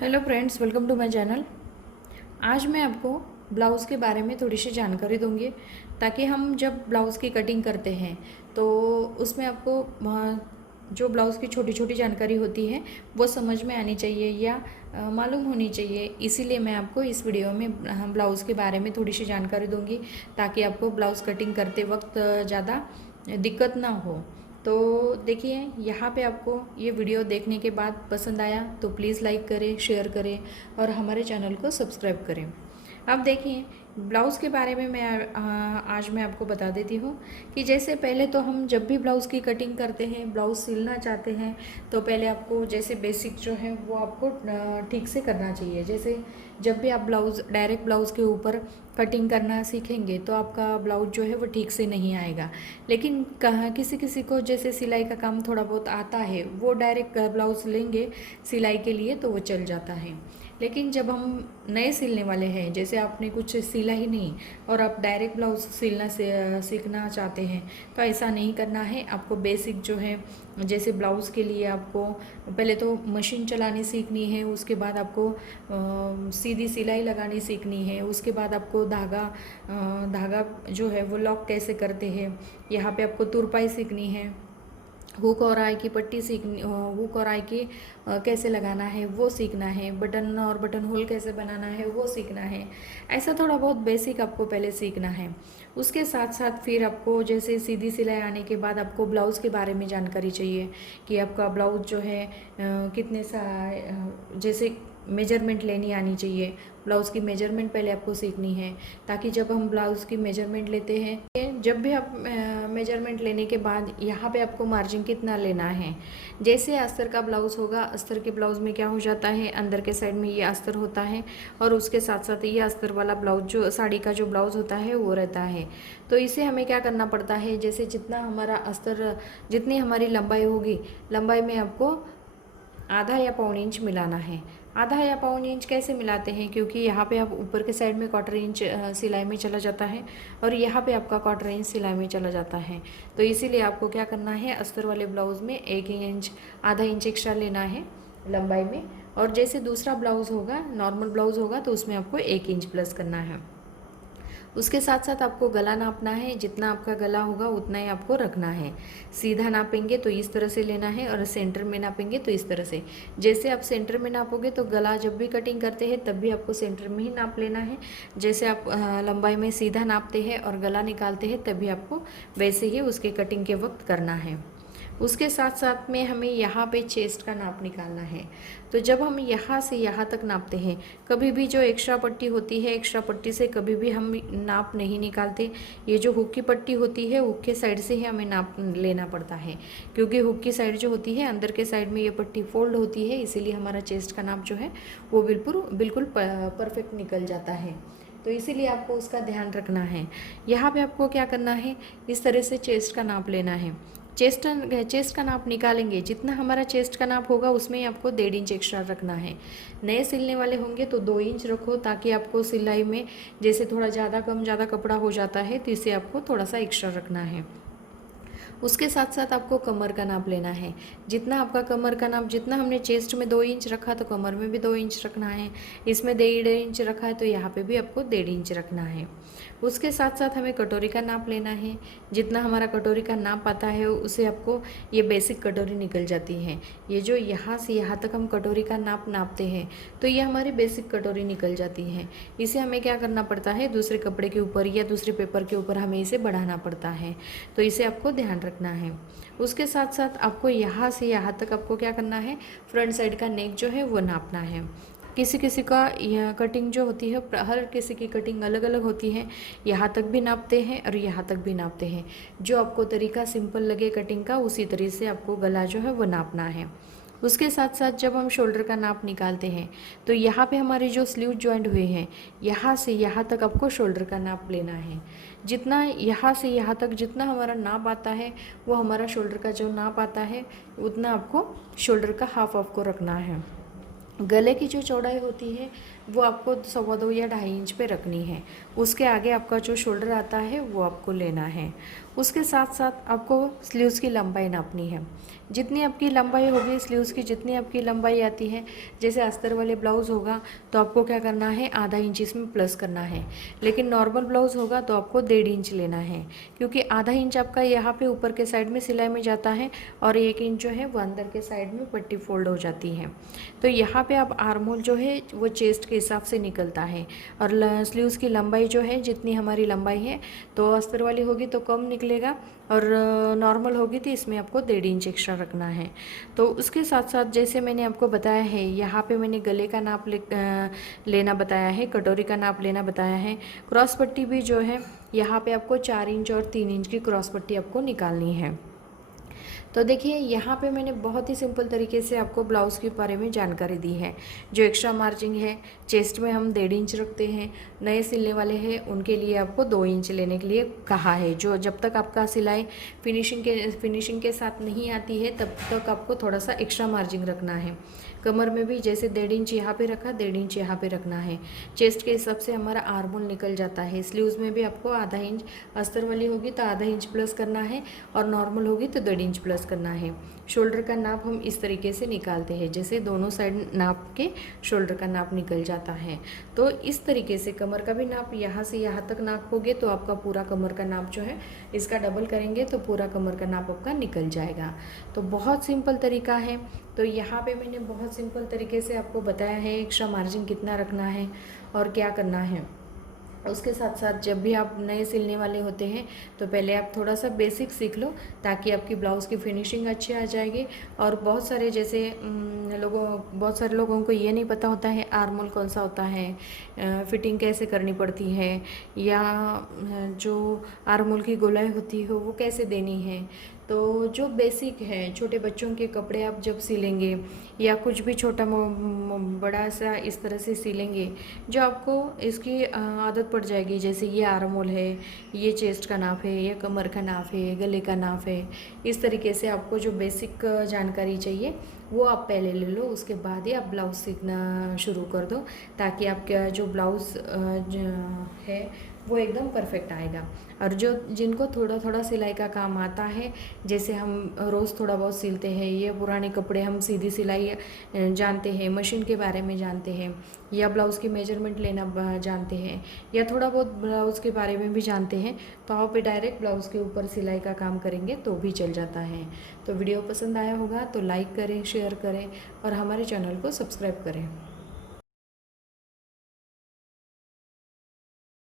Hello friends, welcome to my channel. आज मैं आपको ब्लाउज़ के बारे में थोड़ी सी जानकारी दूंगी ताकि हम जब ब्लाउज़ की कटिंग करते हैं तो उसमें आपको जो ब्लाउज़ की छोटी छोटी जानकारी होती है वो समझ में आनी चाहिए या मालूम होनी चाहिए। इसीलिए मैं आपको इस वीडियो में ब्लाउज़ के बारे में थोड़ी सी जानकारी दूंगी ताकि आपको ब्लाउज़ कटिंग करते वक्त ज़्यादा दिक्कत ना हो। तो देखिए, यहाँ पे आपको ये वीडियो देखने के बाद पसंद आया तो प्लीज़ लाइक करें, शेयर करें और हमारे चैनल को सब्सक्राइब करें। अब देखिए, ब्लाउज़ के बारे में आज मैं आपको बता देती हूँ कि जैसे पहले तो हम जब भी ब्लाउज़ की कटिंग करते हैं, ब्लाउज़ सिलना चाहते हैं तो पहले आपको जैसे बेसिक जो है वो आपको ठीक से करना चाहिए। जैसे जब भी आप डायरेक्ट ब्लाउज़ के ऊपर कटिंग करना सीखेंगे तो आपका ब्लाउज जो है वो ठीक से नहीं आएगा। लेकिन किसी किसी को जैसे सिलाई का काम थोड़ा बहुत आता है, वो डायरेक्ट ब्लाउज लेंगे सिलाई के लिए तो वो चल जाता है। लेकिन जब हम नए सिलने वाले हैं, जैसे आपने कुछ सिला ही नहीं और आप डायरेक्ट ब्लाउज सिलना सीखना चाहते हैं तो ऐसा नहीं करना है। आपको बेसिक जो है, जैसे ब्लाउज़ के लिए आपको पहले तो मशीन चलानी सीखनी है, उसके बाद आपको सीधी सिलाई लगानी सीखनी है, उसके बाद आपको धागा जो है वो लॉक कैसे करते हैं, यहाँ पे आपको तुरपाई सीखनी है, हुक और आई की पट्टी सीखनी, हुक और आई की कैसे लगाना है वो सीखना है, बटन और बटन होल कैसे बनाना है वो सीखना है। ऐसा थोड़ा बहुत बेसिक आपको पहले सीखना है। उसके साथ साथ फिर आपको जैसे सीधी सिलाई आने के बाद आपको ब्लाउज़ के बारे में जानकारी चाहिए कि आपका ब्लाउज जो है कितने सा जैसे मेजरमेंट लेनी आनी चाहिए। ब्लाउज़ की मेजरमेंट पहले आपको सीखनी है ताकि जब हम ब्लाउज़ की मेजरमेंट लेते हैं, जब भी आप मेजरमेंट लेने के बाद यहाँ पे आपको मार्जिन कितना लेना है। जैसे अस्तर का ब्लाउज़ होगा, अस्तर के ब्लाउज़ में क्या हो जाता है, अंदर के साइड में ये अस्तर होता है और उसके साथ साथ ये अस्तर वाला ब्लाउज जो साड़ी का जो ब्लाउज़ होता है वो रहता है। तो इसे हमें क्या करना पड़ता है, जैसे जितना हमारा अस्तर, जितनी हमारी लंबाई होगी, लंबाई में आपको आधा या पौन इंच मिलाना है। आधा या पौन इंच कैसे मिलाते हैं, क्योंकि यहाँ पे आप ऊपर के साइड में 1/4 इंच सिलाई में चला जाता है और यहाँ पे आपका 1/4 इंच सिलाई में चला जाता है। तो इसीलिए आपको क्या करना है, अस्तर वाले ब्लाउज़ में 1 इंच, आधा इंच एक्स्ट्रा लेना है लंबाई में। और जैसे दूसरा ब्लाउज़ होगा, नॉर्मल ब्लाउज़ होगा, तो उसमें आपको 1 इंच प्लस करना है। उसके साथ साथ आपको गला नापना है, जितना आपका गला होगा उतना ही आपको रखना है। सीधा नापेंगे तो इस तरह से लेना है और सेंटर में नापेंगे तो इस तरह से। जैसे आप सेंटर में नापोगे तो गला जब भी कटिंग करते हैं तब भी आपको सेंटर में ही नाप लेना है। जैसे आप लंबाई में सीधा नापते हैं और गला निकालते हैं तभी आपको वैसे ही उसके कटिंग के वक्त करना है। उसके साथ साथ में हमें यहाँ पे चेस्ट का नाप निकालना है। तो जब हम यहाँ से यहाँ तक नापते हैं, कभी भी जो एक्स्ट्रा पट्टी होती है, एक्स्ट्रा पट्टी से कभी भी हम नाप नहीं निकालते। ये जो हुक की पट्टी होती है, हुक के साइड से ही हमें नाप लेना पड़ता है, क्योंकि हुक की साइड जो होती है, अंदर के साइड में ये पट्टी फोल्ड होती है, इसीलिए हमारा चेस्ट का नाप जो है वो बिल्कुल परफेक्ट निकल जाता है। तो इसीलिए आपको उसका ध्यान रखना है। यहाँ पे आपको क्या करना है, इस तरह से चेस्ट का नाप लेना है। चेस्ट का नाप निकालेंगे, जितना हमारा चेस्ट का नाप होगा उसमें ही आपको 1.5 इंच एक्स्ट्रा रखना है। नए सिलने वाले होंगे तो 2 इंच रखो, ताकि आपको सिलाई में जैसे थोड़ा ज़्यादा कम ज़्यादा कपड़ा हो जाता है तो इसे आपको थोड़ा सा एक्स्ट्रा रखना है। उसके साथ साथ आपको कमर का नाप लेना है। जितना आपका कमर का नाप, जितना हमने चेस्ट में 2 इंच रखा तो कमर में भी 2 इंच रखना है। इसमें 1.5 इंच रखा है तो यहाँ पे भी आपको 1.5 इंच रखना है। उसके साथ साथ हमें कटोरी का नाप लेना है। जितना हमारा कटोरी का नाप आता है उसे आपको, ये बेसिक कटोरी निकल जाती है। ये जो यहाँ से यहाँ तक हम कटोरी का नाप नापते हैं तो ये हमारी बेसिक कटोरी निकल जाती है। इसे हमें क्या करना पड़ता है, दूसरे कपड़े के ऊपर या दूसरे पेपर के ऊपर हमें इसे बढ़ाना पड़ता है। तो इसे आपको ध्यान रखना है। उसके साथ साथ आपको यहाँ से यहाँ तक आपको क्या करना है, फ्रंट साइड का नेक जो है वो नापना है। किसी किसी का यह कटिंग जो होती है, हर किसी की कटिंग अलग अलग होती है। यहाँ तक भी नापते हैं और यहाँ तक भी नापते हैं। जो आपको तरीका सिंपल लगे कटिंग का, उसी तरीके से आपको गला जो है वो नापना है। उसके साथ साथ जब हम शोल्डर का नाप निकालते हैं तो यहाँ पे हमारे जो स्लीव जॉइंट हुए हैं, यहाँ से यहाँ तक आपको शोल्डर का नाप लेना है। जितना यहाँ से यहाँ तक जितना हमारा नाप आता है, वो हमारा शोल्डर का जो नाप आता है उतना आपको शोल्डर का हाफ ऑफ को रखना है। गले की जो चौड़ाई होती है वो आपको 2.25 या 2.5 इंच पे रखनी है। उसके आगे आपका जो शोल्डर आता है वो आपको लेना है। उसके साथ साथ आपको स्लीव्स की लंबाई नापनी है। जितनी आपकी लंबाई होगी स्लीव्स की, जितनी आपकी लंबाई आती है, जैसे अस्तर वाले ब्लाउज़ होगा तो आपको क्या करना है, आधा इंच इसमें प्लस करना है। लेकिन नॉर्मल ब्लाउज़ होगा तो आपको 1.5 इंच लेना है, क्योंकि आधा इंच आपका यहाँ पे ऊपर के साइड में सिलाई में जाता है और 1 इंच जो है वो अंदर के साइड में पट्टी फोल्ड हो जाती है। तो यहाँ पे आप आर्म होल जो है वो चेस्ट के हिसाब से निकलता है। और स्लीव्स की लंबाई जो है, जितनी हमारी लंबाई है, तो अस्तर वाली होगी तो कम निकलेगा और नॉर्मल होगी तो इसमें आपको 1.5 इंच एक्स्ट्रा रखना है। तो उसके साथ साथ जैसे मैंने आपको बताया है, यहाँ पे मैंने गले का नाप लेना बताया है, कटोरी का नाप लेना बताया है। क्रॉस पट्टी भी जो है यहाँ पे आपको 4 इंच और 3 इंच की क्रॉस पट्टी आपको निकालनी है। तो देखिए यहाँ पे मैंने बहुत ही सिंपल तरीके से आपको ब्लाउज़ के बारे में जानकारी दी है। जो एक्स्ट्रा मार्जिंग है, चेस्ट में हम 1.5 इंच रखते हैं, नए सिलने वाले हैं उनके लिए आपको 2 इंच लेने के लिए कहा है। जो जब तक आपका सिलाई फिनिशिंग के साथ नहीं आती है तब तक आपको थोड़ा सा एक्स्ट्रा मार्जिंग रखना है। कमर में भी जैसे 1.5 इंच यहाँ पे रखा, 1.5 इंच यहाँ पे रखना है। चेस्ट के हिसाब से हमारा आर्म होल निकल जाता है। स्लीव्स में भी आपको आधा इंच, अस्तर वाली होगी तो आधा इंच प्लस करना है और नॉर्मल होगी तो 1.5 इंच प्लस करना है। शोल्डर का नाप हम इस तरीके से निकालते हैं, जैसे दोनों साइड नाप के शोल्डर का नाप निकल जाता है। तो इस तरीके से कमर का भी नाप यहाँ से यहाँ तक नापोगे तो आपका पूरा कमर का नाप जो है, इसका डबल करेंगे तो पूरा कमर का नाप आपका निकल जाएगा। तो बहुत सिंपल तरीका है। तो यहाँ पे मैंने बहुत सिंपल तरीके से आपको बताया है एक्स्ट्रा मार्जिन कितना रखना है और क्या करना है। उसके साथ साथ जब भी आप नए सिलने वाले होते हैं तो पहले आप थोड़ा सा बेसिक सीख लो, ताकि आपकी ब्लाउज़ की फिनिशिंग अच्छी आ जाएगी। और बहुत सारे बहुत सारे लोगों को ये नहीं पता होता है आर्म होल कौन सा होता है, फिटिंग कैसे करनी पड़ती है, या जो आर्म होल की गोलाई होती है वो कैसे देनी है। तो जो बेसिक है, छोटे बच्चों के कपड़े आप जब सिलेंगे या कुछ भी छोटा बड़ा सा इस तरह से सिलेंगे, जो आपको इसकी आदत पड़ जाएगी। जैसे ये आर्म होल है, ये चेस्ट का नाप है, ये कमर का नाप है, गले का नाप है। इस तरीके से आपको जो बेसिक जानकारी चाहिए वो आप पहले ले लो, उसके बाद ही आप ब्लाउज़ सीखना शुरू कर दो, ताकि आपका जो ब्लाउज़ है वो एकदम परफेक्ट आएगा। और जो जिनको थोड़ा थोड़ा सिलाई का काम आता है, जैसे हम रोज़ थोड़ा बहुत सिलते हैं, ये पुराने कपड़े हम सीधी सिलाई जानते हैं, मशीन के बारे में जानते हैं, या ब्लाउज़ की मेजरमेंट लेना जानते हैं, या थोड़ा बहुत ब्लाउज़ के बारे में भी जानते हैं, तो आप डायरेक्ट ब्लाउज़ के ऊपर सिलाई का काम करेंगे तो भी चल जाता है। तो वीडियो पसंद आया होगा तो लाइक करें, शेयर करें और हमारे चैनल को सब्सक्राइब करें।